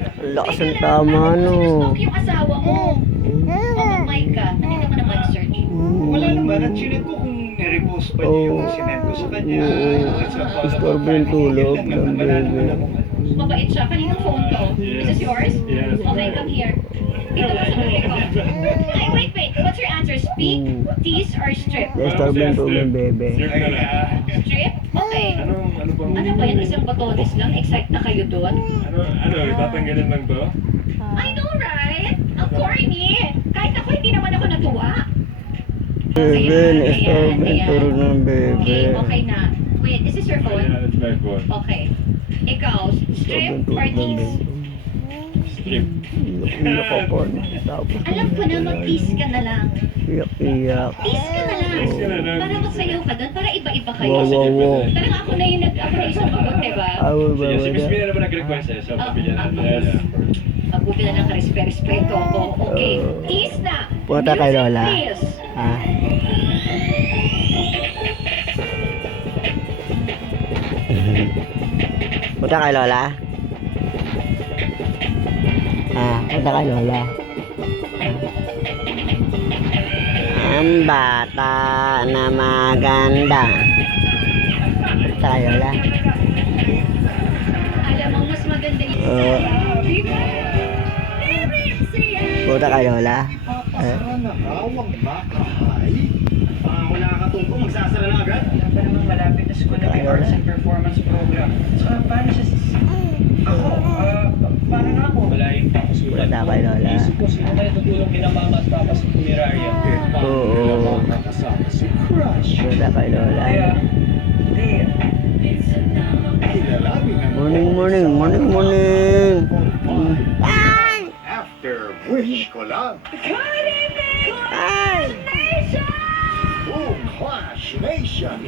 Ang lakas ng tama, no? Stalk yung asawa mo. Mamamay ka. Nandito ka naman, search. Wala naman, at chinek ko kung nirepost pa niya yung sinend ko sa kanya. Istorbo yung tulog ng bebe. Mabait siya. Kaninang phone to? Is this yours? Yes. Okay, come here. Dito ka sa tabi ko. Ay, wait. What's your answer? Speak, tease, or strip? Istorbo yung tulog ng bebe. Strip? Okay. Ano ba yan? Isang batones lang? Excite na kayo doon? Itatanggalin lang to? I know, right? Ang corny. Kahit ako, hindi naman ako natuwa. Bebe, istorbo yung tulog ng bebe. Okay na. Wait, is this your phone? Yeah, it's my phone. Okay. Ikaw, strip Istorbo or yung tulog ng tease? bebe. Strip. Nakapon. Tapos Alam ko na, mag-tease ka na lang. iyak-iyak. Tease ka na lang. Tease ka na lang. Para magsayaw ka doon, para iba-iba kayo. Wow. Parang ako na yung sumagot, diba? Awa ba Sige, si Miss ba? Mina naman nag-request eh, so pabigyan natin. Yes. Yes. Mabuti na lang ka-respeto ako. Okay, tease na. Punta kay Music, Lola. please. Ah. Punta kay Lola. Punta kay Lola. Ang bata na maganda. Punta kay Lola. Alam mo, mas maganda yung Punta kay Lola. Pasara na raw ang makahay. Wala ka tungkol, magsasara na agad. Wala pa namang malapit na school na may arts and performance program. So, paano siya? Ako, paano na ako? Malaking pakusulan. Punta kay Lola. Isip ko, sino kayo tutulong kina mama at papa sa punerarya? Oo. Nakakasama si Crush. Punta kay Lola. Kaya, hindi. Kilalanin ang Morning. After wish ko lang. Boom Clash Nation,